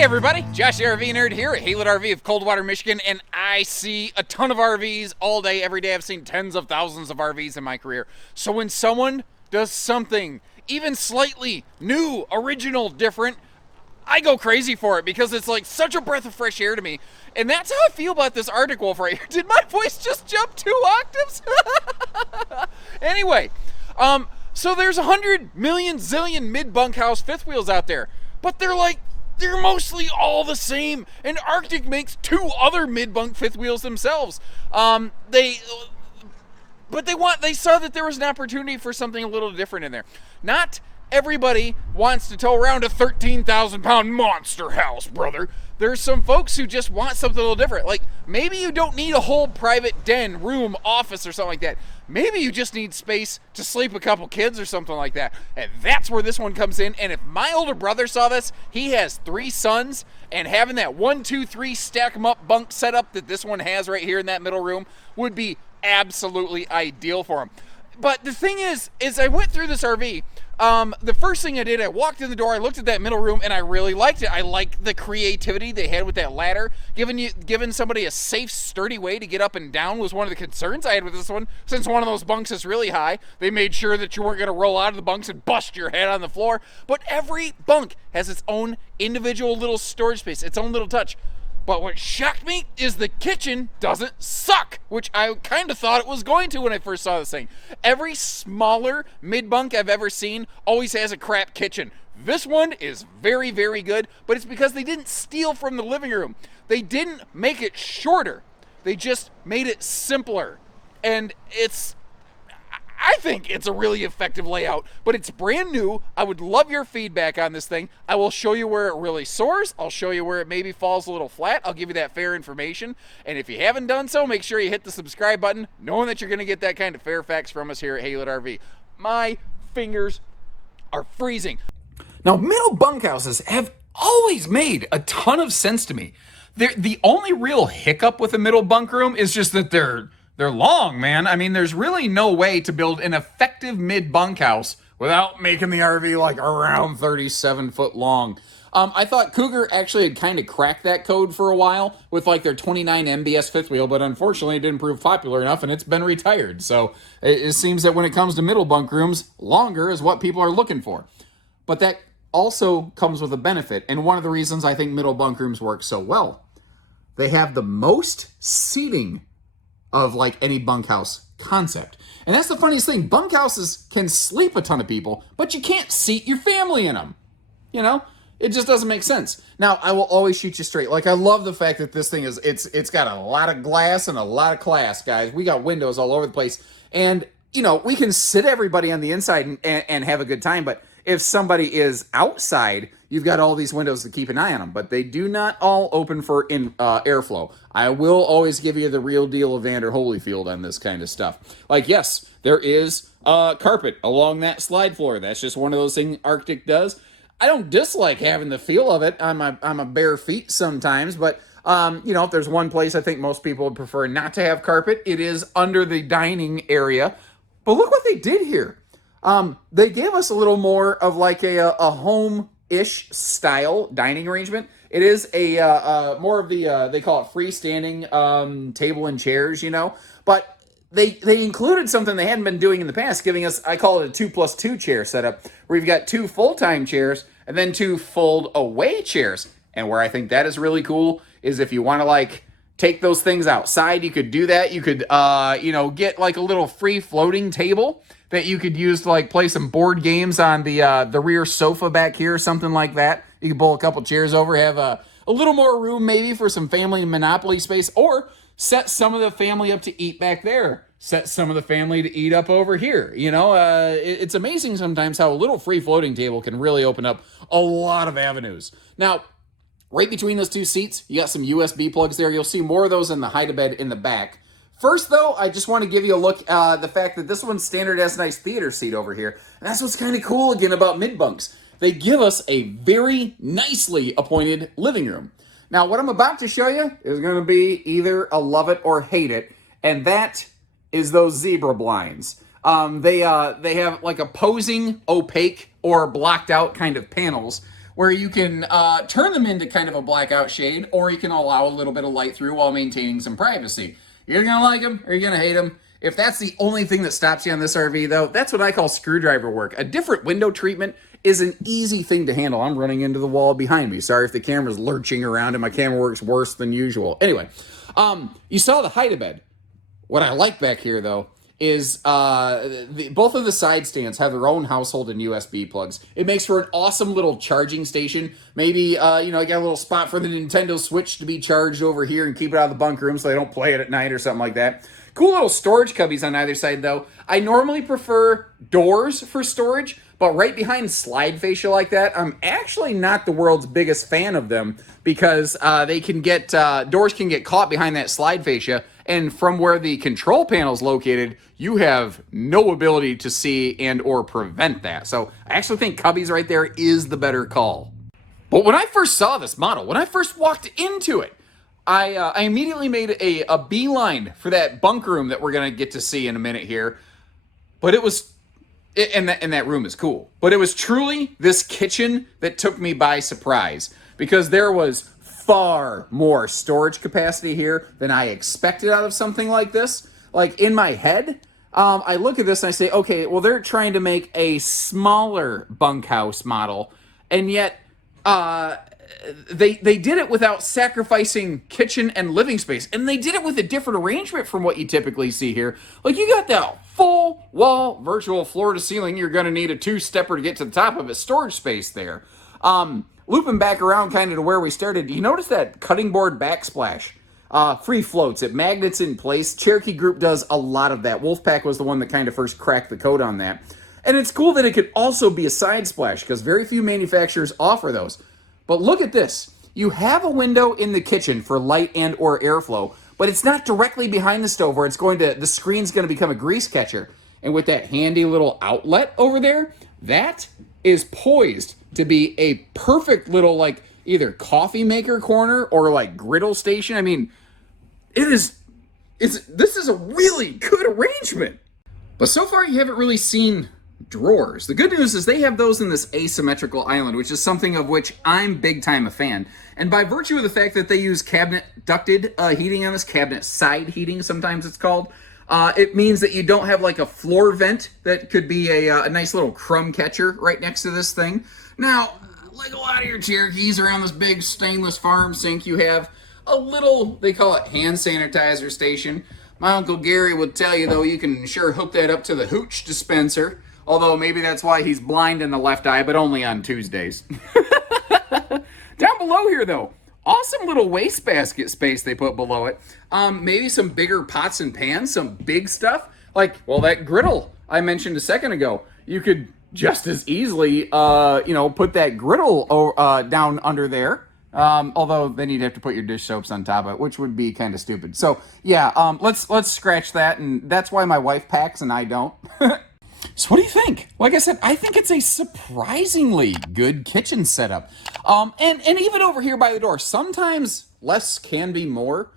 Hey everybody, Josh the RV Nerd here at Haylet RV of Coldwater, Michigan, and I see a ton of RVs all day, every day. I've seen tens of thousands of RVs in my career. So when someone does something even slightly new, original, different, I go crazy for it because it's like such a breath of fresh air to me. And that's how I feel about this Arctic Wolf right here. Did my voice just jump 2 octaves? Anyway, so there's 100 million zillion mid-bunkhouse fifth wheels out there, but they're mostly all the same. And Arctic makes 2 other mid-bunk fifth wheels themselves. They saw that there was an opportunity for something a little different in there. Not everybody wants to tow around a 13,000-pound monster house, brother. There's some folks who just want something a little different. Like, maybe you don't need a whole private den, room, office, or something like that. Maybe you just need space to sleep a couple kids or something like that. And that's where this one comes in. And if my older brother saw this, he has 3 sons, and having that 1, 2, 3 stack 'em up bunk setup that this one has right here in that middle room would be absolutely ideal for him. But the thing is I went through this RV. The first thing I did, I walked in the door, I looked at that middle room, and I really liked it. I liked the creativity they had with that ladder. Giving somebody a safe, sturdy way to get up and down was one of the concerns I had with this one. Since one of those bunks is really high, they made sure that you weren't going to roll out of the bunks and bust your head on the floor. But every bunk has its own individual little storage space, its own little touch. But what shocked me is the kitchen doesn't suck, which I kind of thought it was going to when I first saw this thing. Every smaller mid-bunk I've ever seen always has a crap kitchen. This one is very, very good, but it's because they didn't steal from the living room. They didn't make it shorter. They just made it simpler. And I think it's a really effective layout, but it's brand new. I would love your feedback on this thing. I will show you where it really soars. I'll show you where it maybe falls a little flat. I'll give you that fair information. And if you haven't done so, make sure you hit the subscribe button, knowing that you're going to get that kind of fair facts from us here at Haylet RV. My fingers are freezing. Now, middle bunkhouses have always made a ton of sense to me. The only real hiccup with a middle bunk room is just that they're long, man. I mean, there's really no way to build an effective mid-bunkhouse without making the RV like around 37 foot long. I thought Cougar actually had kind of cracked that code for a while with like their 29 MBS fifth wheel, but unfortunately it didn't prove popular enough and it's been retired. So it seems that when it comes to middle bunk rooms, longer is what people are looking for. But that also comes with a benefit, and one of the reasons I think middle bunk rooms work so well. They have the most seating of like any bunkhouse concept. And that's the funniest thing. Bunkhouses can sleep a ton of people, but you can't seat your family in them. You know, it just doesn't make sense. Now, I will always shoot you straight. Like, I love the fact that this thing is, it's got a lot of glass and a lot of class, guys. We got windows all over the place. And, you know, we can sit everybody on the inside and have a good time. But if somebody is outside, you've got all these windows to keep an eye on them, but they do not all open for airflow. I will always give you the real deal of Vander Holyfield on this kind of stuff. Like, yes, there is carpet along that slide floor. That's just one of those things Arctic does. I don't dislike having the feel of it on my bare feet sometimes, but you know, if there's one place I think most people would prefer not to have carpet, it is under the dining area. But look what they did here. They gave us a little more of like a home-ish style dining arrangement. It is a more of the they call it freestanding table and chairs, you know. But they included something they hadn't been doing in the past, giving us, I call it a 2+2 chair setup, where you've got 2 full-time chairs and then 2 fold-away chairs. And where I think that is really cool is if you want to like take those things outside, you could do that. You could you know, get like a little free floating table that you could use to like play some board games on the rear sofa back here or something like that. You could pull a couple chairs over, have a little more room maybe for some family and Monopoly space, or set some of the family up to eat back there. Set some of the family to eat up over here. You know, it's amazing sometimes how a little free floating table can really open up a lot of avenues. Now, right between those 2 seats, you got some USB plugs there. You'll see more of those in the hide-a-bed in the back. First, though, I just want to give you a look the fact that this one's standard has a nice theater seat over here. And that's what's kind of cool, again, about mid-bunks. They give us a very nicely appointed living room. Now, what I'm about to show you is going to be either a love it or hate it, and that is those zebra blinds. They have like opposing, opaque, or blocked out kind of panels where you can turn them into kind of a blackout shade, or you can allow a little bit of light through while maintaining some privacy. You're going to like them or you're going to hate them. If that's the only thing that stops you on this RV, though, that's what I call screwdriver work. A different window treatment is an easy thing to handle. I'm running into the wall behind me. Sorry if the camera's lurching around and my camera works worse than usual. Anyway, you saw the height of bed. What I like back here, though, is both of the side stands have their own household and USB plugs. It makes for an awesome little charging station. Maybe, you got a little spot for the Nintendo Switch to be charged over here and keep it out of the bunk room so they don't play it at night or something like that. Cool little storage cubbies on either side, though. I normally prefer doors for storage, but right behind slide fascia like that, I'm actually not the world's biggest fan of them because they can get, doors can get caught behind that slide fascia, and from where the control panel is located, you have no ability to see and or prevent that. So I actually think cubbies right there is the better call. But when I first saw this model, when I first walked into it, I immediately made a beeline for that bunk room that we're going to get to see in a minute here. But it was, and that room is cool. But it was truly this kitchen that took me by surprise. Because there was far more storage capacity here than I expected out of something like this. Like, in my head, I look at this and I say, okay, well, they're trying to make a smaller bunkhouse model. And yet, they did it without sacrificing kitchen and living space. And they did it with a different arrangement from what you typically see here. Like, you got that full wall, virtual floor to ceiling. You're going to need a two-stepper to get to the top of it. Storage space there. Looping back around kind of to where we started, you notice that cutting board backsplash? Free floats. It magnets in place. Cherokee Group does a lot of that. Wolfpack was the one that kind of first cracked the code on that. And it's cool that it could also be a side splash because very few manufacturers offer those. But look at this. You have a window in the kitchen for light and or airflow, but it's not directly behind the stove where it's the screen's going to become a grease catcher. And with that handy little outlet over there, that is poised to be a perfect little, like, either coffee maker corner or, like, griddle station. I mean, this is a really good arrangement. But so far, you haven't really seen drawers. The good news is they have those in this asymmetrical island, which is something of which I'm big time a fan. And by virtue of the fact that they use cabinet ducted heating on this, cabinet side heating, sometimes it's called, it means that you don't have like a floor vent that could be a nice little crumb catcher right next to this thing. Now, like a lot of your Cherokees around this big stainless farm sink, you have a little, they call it hand sanitizer station. My Uncle Gary would tell you, though, you can sure hook that up to the hooch dispenser. Although maybe that's why he's blind in the left eye, but only on Tuesdays. Down below here, though, awesome little wastebasket space they put below it. Maybe some bigger pots and pans, some big stuff. Like, well, that griddle I mentioned a second ago. You could just as easily, put that griddle down under there. Although then you'd have to put your dish soaps on top of it, which would be kind of stupid. So, yeah, let's scratch that, and that's why my wife packs and I don't. So what do you think? Like I said, I think it's a surprisingly good kitchen setup. And even over here by the door, sometimes less can be more.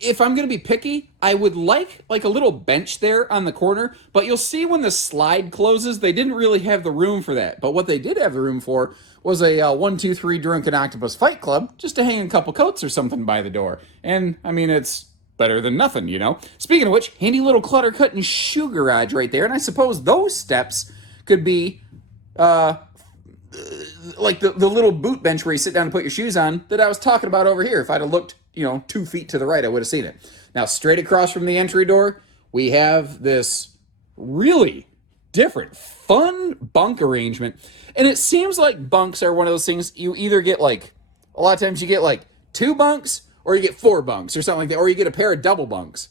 If I'm going to be picky, I would like a little bench there on the corner, but you'll see when the slide closes, they didn't really have the room for that. But what they did have the room for was a 1, 2, 3 Drunken Octopus Fight Club, just to hang a couple coats or something by the door. And, I mean, it's better than nothing, you know? Speaking of which, handy little clutter cut and shoe garage right there, and I suppose those steps could be, like the little boot bench where you sit down and put your shoes on that I was talking about over here. If I'd have looked, 2 feet to the right, I would have seen it. Now, straight across from the entry door, we have this really different, fun bunk arrangement. And it seems like bunks are one of those things you either get a lot of times you get 2 bunks or you get 4 bunks or something like that, or you get a pair of double bunks.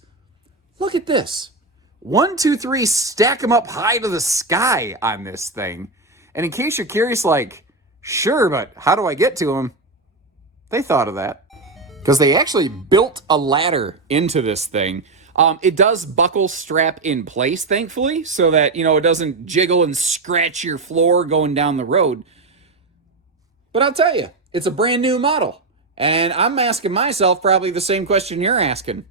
Look at this. 1, 2, 3, stack them up high to the sky on this thing. And in case you're curious, sure, but how do I get to them? They thought of that. Because they actually built a ladder into this thing. It does buckle strap in place, thankfully, so that, it doesn't jiggle and scratch your floor going down the road. But I'll tell you, it's a brand new model. And I'm asking myself probably the same question you're asking.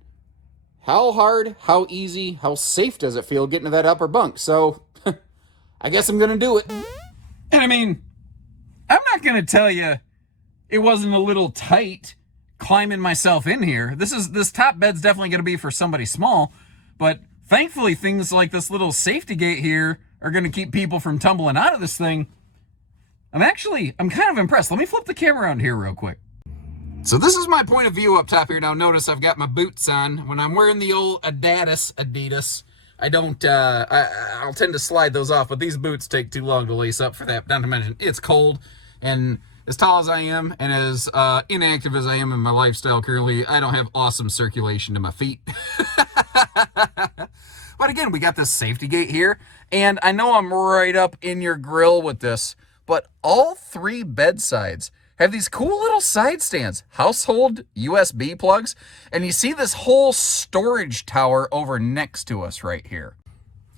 How hard, how easy, how safe does it feel getting to that upper bunk? So, I guess I'm going to do it. And I mean, I'm not going to tell you it wasn't a little tight climbing myself in here. This top bed's definitely going to be for somebody small, but thankfully things like this little safety gate here are going to keep people from tumbling out of this thing. I'm kind of impressed. Let me flip the camera around here real quick. So this is my point of view up top here. Now notice I've got my boots on. When I'm wearing the old Adidas, I don't, I'll tend to slide those off, but these boots take too long to lace up for that. Not to mention, it's cold, and as tall as I am, and as inactive as I am in my lifestyle currently, I don't have awesome circulation to my feet. But again, we got this safety gate here, and I know I'm right up in your grill with this, but all three bedsides have these cool little side stands, household USB plugs, and you see this whole storage tower over next to us right here.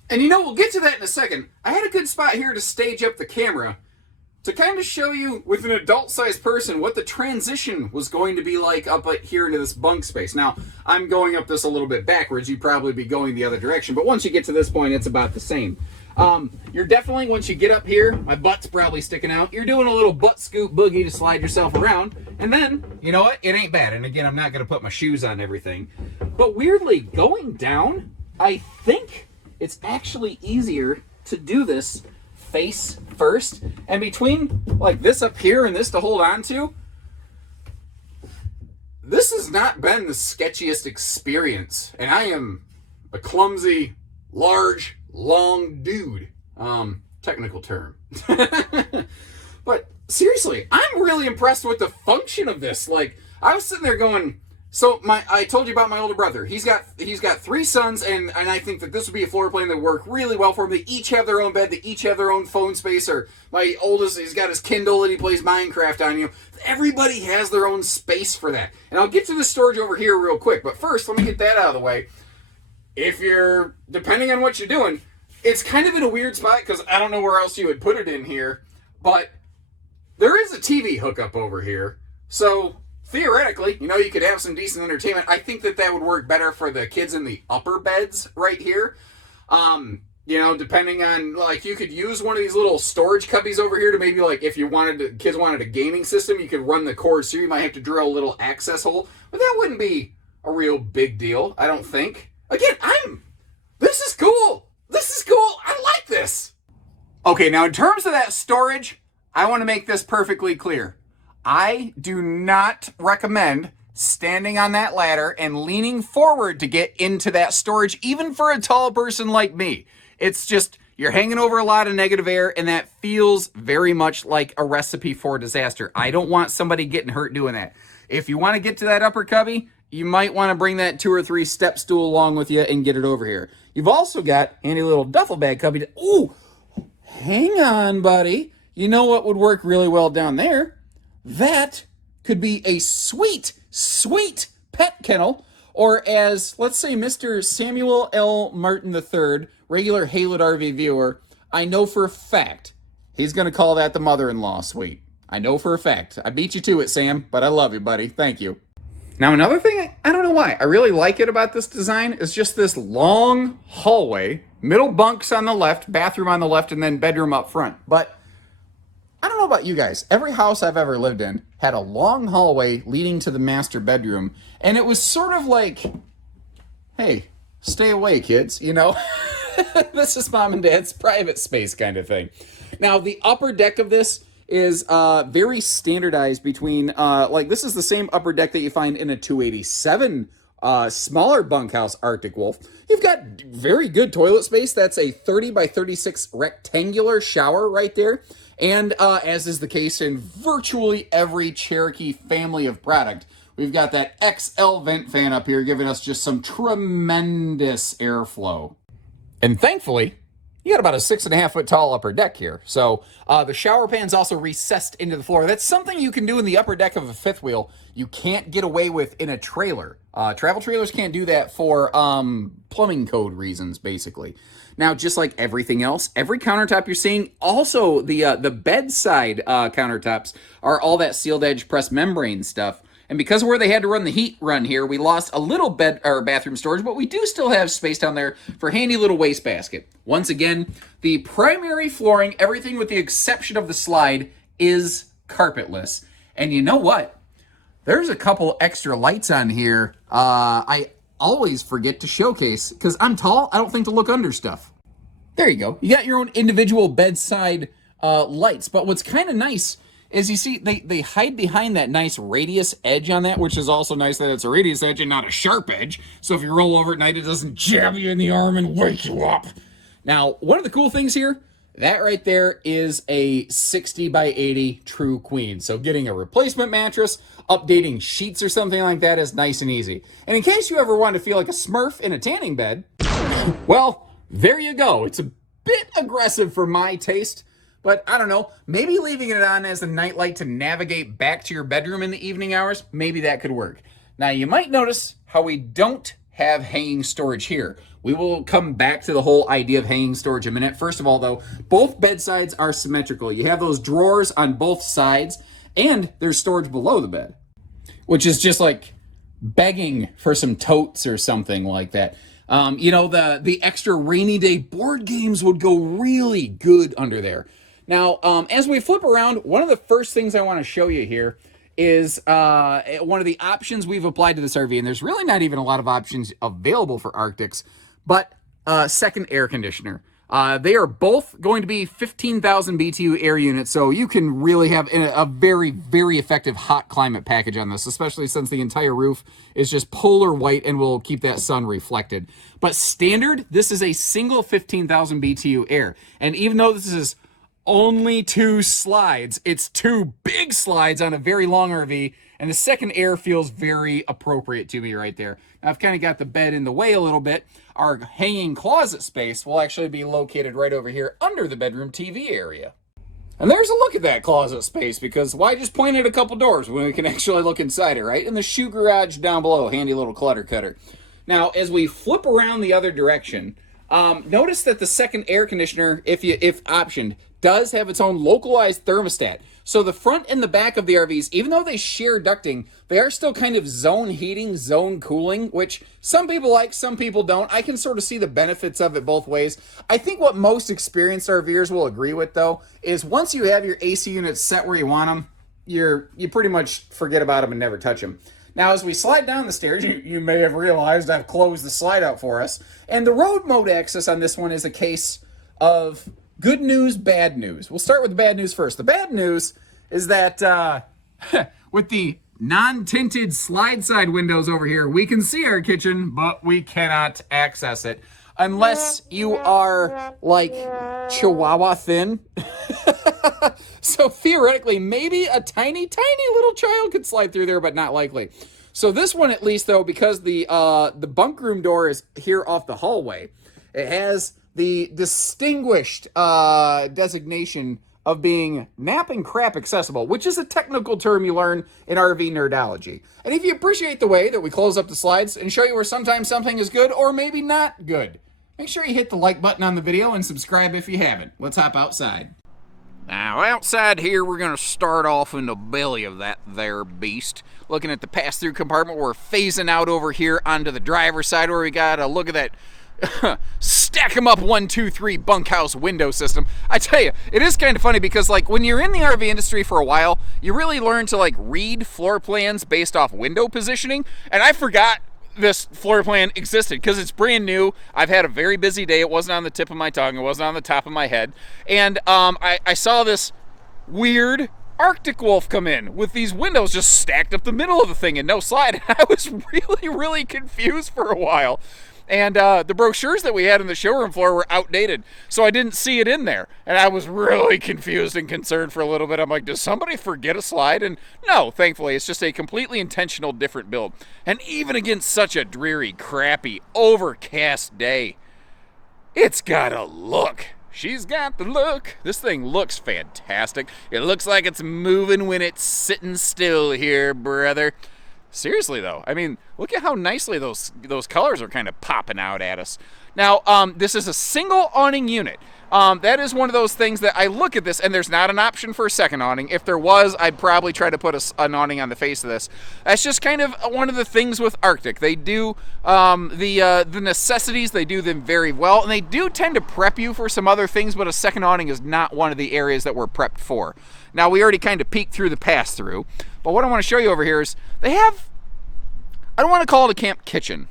And we'll get to that in a second. I had a good spot here to stage up the camera to kind of show you, with an adult-sized person, what the transition was going to be like up here into this bunk space. Now, I'm going up this a little bit backwards. You'd probably be going the other direction, but once you get to this point, it's about the same. You're definitely, once you get up here, my butt's probably sticking out, you're doing a little butt scoop boogie to slide yourself around, and then, you know what, it ain't bad. And again, I'm not going to put my shoes on and everything. But weirdly, going down, I think it's actually easier to do this face first, and between like this up here and this to hold on to, this has not been the sketchiest experience, and I am a clumsy, large, long dude. Technical term. But seriously, I'm really impressed with the function of this. Like, I was sitting there going, so I told you about my older brother. He's got 3 sons, and I think that this would be a floor plan that would work really well for him. They each have their own bed, they each have their own phone space, or my oldest, he's got his Kindle and he plays Minecraft on. Everybody has their own space for that. And I'll get to the storage over here real quick, but first, let me get that out of the way. If you're, depending on what you're doing, it's kind of in a weird spot because I don't know where else you would put it in here, but there is a TV hookup over here. So theoretically, you could have some decent entertainment. I think that would work better for the kids in the upper beds right here. Depending on, like, you could use one of these little storage cubbies over here to maybe, like, if you kids wanted a gaming system, you could run the cords through. You might have to drill a little access hole, but that wouldn't be a real big deal, I don't think. Again, this is cool. This is cool. I like this. Okay, now in terms of that storage, I want to make this perfectly clear. I do not recommend standing on that ladder and leaning forward to get into that storage, even for a tall person like me. It's just, you're hanging over a lot of negative air, and that feels very much like a recipe for disaster. I don't want somebody getting hurt doing that. If you want to get to that upper cubby, you might want to bring that 2 or 3 step stool along with you and get it over here. You've also got handy little duffel bag cubby. Ooh, hang on, buddy. You know what would work really well down there? That could be a sweet, sweet pet kennel, or as, let's say, Mr. Samuel L. Martin III, regular Haylett RV viewer, I know for a fact he's going to call that the mother-in-law suite. I know for a fact. I beat you to it, Sam, but I love you, buddy. Thank you. Now, another thing, I don't know why, I really like it about this design is just this long hallway, middle bunks on the left, bathroom on the left, and then bedroom up front. But I don't know about you guys. Every house I've ever lived in had a long hallway leading to the master bedroom, and it was sort of like, hey, stay away, kids, This is mom and dad's private space kind of thing. Now, the upper deck of this is very standardized between, this is the same upper deck that you find in a 287 smaller bunkhouse Arctic Wolf. You've got very good toilet space. That's a 30 by 36 rectangular shower right there. And as is the case in virtually every Cherokee family of product, we've got that XL vent fan up here giving us just some tremendous airflow. And thankfully, you got about a 6.5 foot tall upper deck here. So the shower pan's also recessed into the floor. That's something you can do in the upper deck of a fifth wheel. You can't get away with in a trailer. Travel trailers can't do that for plumbing code reasons, basically. Now, just like everything else, every countertop you're seeing, also the bedside countertops are all that sealed edge pressed membrane stuff. And because of where they had to run the heat run here, we lost a little bed or bathroom storage, but we do still have space down there for a handy little wastebasket. Once again, the primary flooring, everything with the exception of the slide, is carpetless. And you know what? There's a couple extra lights on here I always forget to showcase because I'm tall. I don't think to look under stuff. There you go. You got your own individual bedside lights. But what's kind of nice is you see they hide behind that nice radius edge on that, which is also nice that it's a radius edge and not a sharp edge. So if you roll over at night, it doesn't jab you in the arm and wake you up. Now, one of the cool things here, that right there is a 60 by 80 true queen. So getting a replacement mattress, updating sheets or something like that is nice and easy. And in case you ever want to feel like a Smurf in a tanning bed, well, there you go. It's a bit aggressive for my taste, but I don't know. Maybe leaving it on as a nightlight to navigate back to your bedroom in the evening hours, maybe that could work. Now, you might notice how we don't have hanging storage here. We will come back to the whole idea of hanging storage in a minute. First of all, though, both bedsides are symmetrical. You have those drawers on both sides, and there's storage below the bed, which is just like begging for some totes or something like that. You know, the extra rainy day board games would go really good under there. Now, as we flip around, one of the first things I want to show you here is one of the options we've applied to this RV, and there's really not even a lot of options available for Arctics, but second air conditioner. They are both going to be 15,000 BTU air units, so you can really have a very, very effective hot climate package on this, especially since the entire roof is just polar white and will keep that sun reflected. But standard, this is a single 15,000 BTU air, and even though this is only 2 slides, it's 2 big slides on a very long RV, and the second air feels very appropriate to me right there. Now, I've kind of got the bed in the way a little bit. Our hanging closet space will actually be located right over here under the bedroom TV area. And there's a look at that closet space, because why just point at a couple doors when we can actually look inside it, right? And the shoe garage down below, handy little clutter cutter. Now, as we flip around the other direction, notice that the second air conditioner, if optioned, does have its own localized thermostat. So the front and the back of the RVs, even though they share ducting, they are still kind of zone heating, zone cooling, which some people like, some people don't. I can sort of see the benefits of it both ways. I think what most experienced RVers will agree with, though, is once you have your AC units set where you want them, you pretty much forget about them and never touch them. Now, as we slide down the stairs, you may have realized I've closed the slide out for us. And the road mode access on this one is a case of good news, bad news. We'll start with the bad news first. The bad news is that with the non-tinted slide side windows over here, we can see our kitchen, but we cannot access it unless you are like Chihuahua thin. So theoretically, maybe a tiny, tiny little child could slide through there, but not likely. So this one, at least, though, because the bunk room door is here off the hallway, it has the distinguished designation of being nap and crap accessible, which is a technical term you learn in RV nerdology. And if you appreciate the way that we close up the slides and show you where sometimes something is good or maybe not good, make sure you hit the like button on the video and subscribe if you haven't. Let's hop outside. Now, outside here, we're going to start off in the belly of that there beast. Looking at the pass-through compartment, we're phasing out over here onto the driver's side where we got a look at that stack 'em up 1, 2, 3 bunkhouse window system. I tell you, it is kind of funny because like when you're in the RV industry for a while, you really learn to like read floor plans based off window positioning, and I forgot this floor plan existed because it's brand new. I've had a very busy day. It wasn't on the tip of my tongue. It wasn't on the top of my head. And I saw this weird Arctic Wolf come in with these windows just stacked up the middle of the thing and no slide. I was really, really confused for a while. And the brochures that we had on the showroom floor were outdated, so I didn't see it in there. And I was really confused and concerned for a little bit. I'm like, does somebody forget a slide? And no, thankfully, it's just a completely intentional different build. And even against such a dreary, crappy, overcast day, it's got a look. She's got the look. This thing looks fantastic. It looks like it's moving when it's sitting still here, brother. Seriously, though, I mean, look at how nicely those colors are kind of popping out at us. Now, this is a single awning unit. That is one of those things that I look at this, and there's not an option for a second awning. If there was, I'd probably try to put an awning on the face of this. That's just kind of one of the things with Arctic. They do the necessities, they do them very well, and they do tend to prep you for some other things, but a second awning is not one of the areas that we're prepped for. Now, we already kind of peeked through the pass-through, but what I want to show you over here is they have, I don't want to call it a camp kitchen.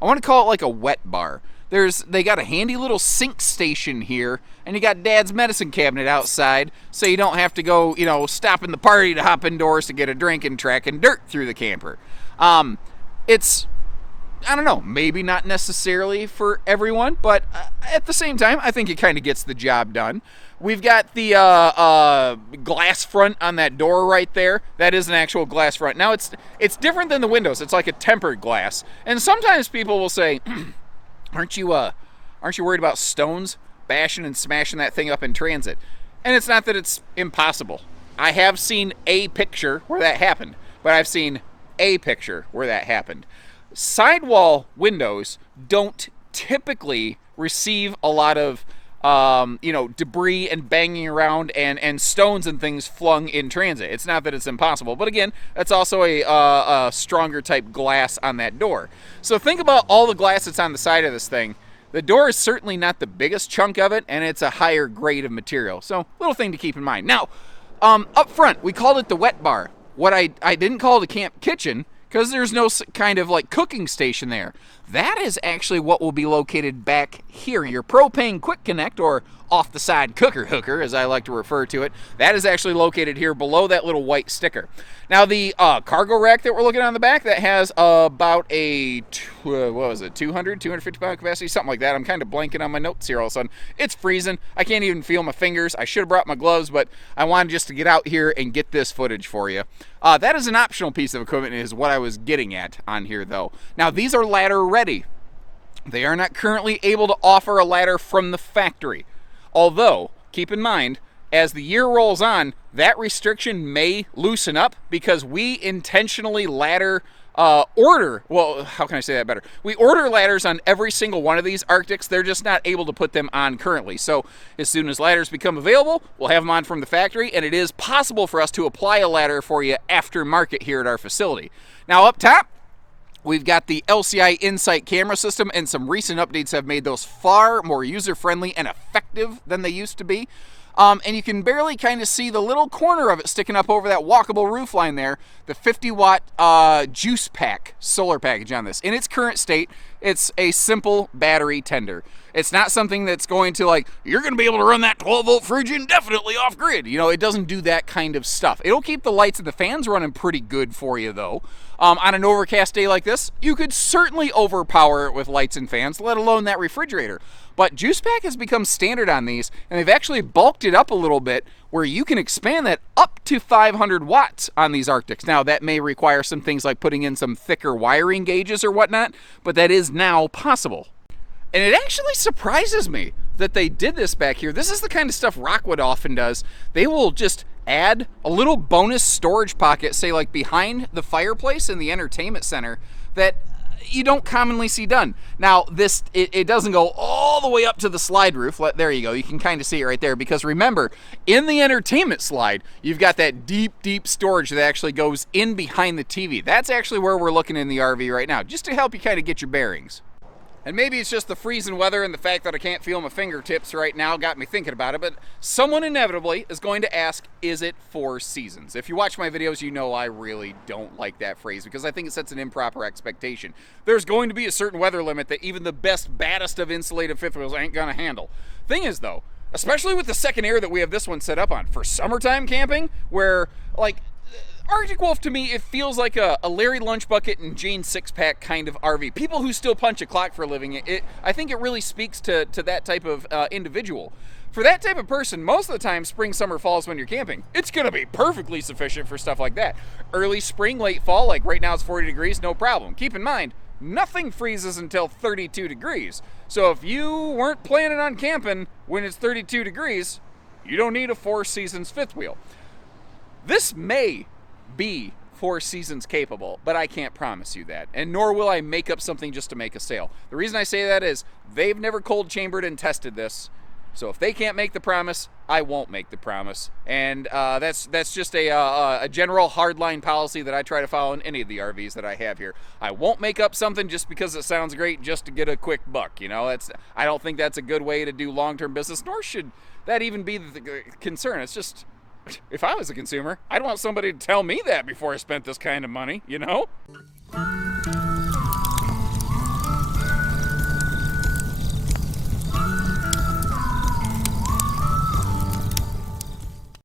I want to call it like a wet bar. They got a handy little sink station here, and you got Dad's medicine cabinet outside, so you don't have to go, stopping the party to hop indoors to get a drink and tracking dirt through the camper. It's, I don't know, maybe not necessarily for everyone, but at the same time, I think it kind of gets the job done. We've got the glass front on that door right there. That is an actual glass front. Now, it's different than the windows. It's like a tempered glass, and sometimes people will say, Aren't you worried about stones bashing and smashing that thing up in transit? And it's not that it's impossible. I have seen a picture where that happened, but I've seen a picture where that happened. Sidewall windows don't typically receive a lot of debris and banging around and stones and things flung in transit. It's not that it's impossible, but again, that's also a stronger type glass on that door. So think about all the glass that's on the side of this thing. The door is certainly not the biggest chunk of it, and it's a higher grade of material. So, little thing to keep in mind. Now, up front, we called it the wet bar. What I didn't call it a camp kitchen, because there's no kind of like cooking station there. That is actually what will be located back here. Your propane quick connect, or off the side cooker hooker, as I like to refer to it, that is actually located here below that little white sticker. Now the cargo rack that we're looking at on the back, that has about a 250 pound capacity, something like that. I'm kind of blanking on my notes here all of a sudden. It's freezing. I can't even feel my fingers. I should have brought my gloves, but I wanted just to get out here and get this footage for you. That is an optional piece of equipment, is what I was getting at on here though. Now these are ladder ready. They are not currently able to offer a ladder from the factory. Although, keep in mind, as the year rolls on, that restriction may loosen up, because we intentionally order, well, how can I say that better? We order ladders on every single one of these Arctics. They're just not able to put them on currently. So as soon as ladders become available, we'll have them on from the factory, and it is possible for us to apply a ladder for you after market here at our facility. Now up top, we've got the LCI Insight camera system, and some recent updates have made those far more user-friendly and effective than they used to be. And you can barely kind of see the little corner of it sticking up over that walkable roof line there, the 50-watt juice pack solar package on this. In its current state, it's a simple battery tender. It's not something that's going to, like, you're going to be able to run that 12-volt fridge indefinitely off-grid. It doesn't do that kind of stuff. It'll keep the lights and the fans running pretty good for you, though. On an overcast day like this, you could certainly overpower it with lights and fans, let alone that refrigerator. But Juice Pack has become standard on these, and they've actually bulked it up a little bit where you can expand that up to 500 watts on these Arctics. Now, that may require some things like putting in some thicker wiring gauges or whatnot, but that is now possible. And it actually surprises me that they did this back here. This is the kind of stuff Rockwood often does. They will just add a little bonus storage pocket, say like behind the fireplace in the entertainment center, that you don't commonly see done. Now, this it doesn't go all the way up to the slide roof. There you go. You can kind of see it right there, because remember, in the entertainment slide, you've got that deep storage that actually goes in behind the TV. That's actually where we're looking in the RV right now, just to help you kind of get your bearings. And maybe it's just the freezing weather and the fact that I can't feel my fingertips right now got me thinking about it, but someone inevitably is going to ask, is it 4 seasons? If you watch my videos, you know I really don't like that phrase, because I think it sets an improper expectation. There's going to be a certain weather limit that even the baddest of insulated fifth wheels ain't gonna handle. Thing is though, especially with the second air that we have this one set up on, for summertime camping, where like, Arctic Wolf, to me, it feels like a Larry Lunch Bucket and Jane Six-Pack kind of RV. People who still punch a clock for a living, I think it really speaks to that type of individual. For that type of person, most of the time, spring, summer, falls when you're camping, it's going to be perfectly sufficient for stuff like that. Early spring, late fall, like right now it's 40 degrees, no problem. Keep in mind, nothing freezes until 32 degrees. So if you weren't planning on camping when it's 32 degrees, you don't need a 4 seasons fifth wheel. This may be 4 seasons capable, but I can't promise you that, and nor will I make up something just to make a sale. The reason I say that is they've never cold chambered and tested this. So if they can't make the promise, I won't make the promise. And that's just a general hardline policy that I try to follow in any of the RVs that I have here. I won't make up something just because it sounds great just to get a quick buck. I don't think that's a good way to do long-term business, nor should that even be the concern. It's just, if I was a consumer, I'd want somebody to tell me that before I spent this kind of money,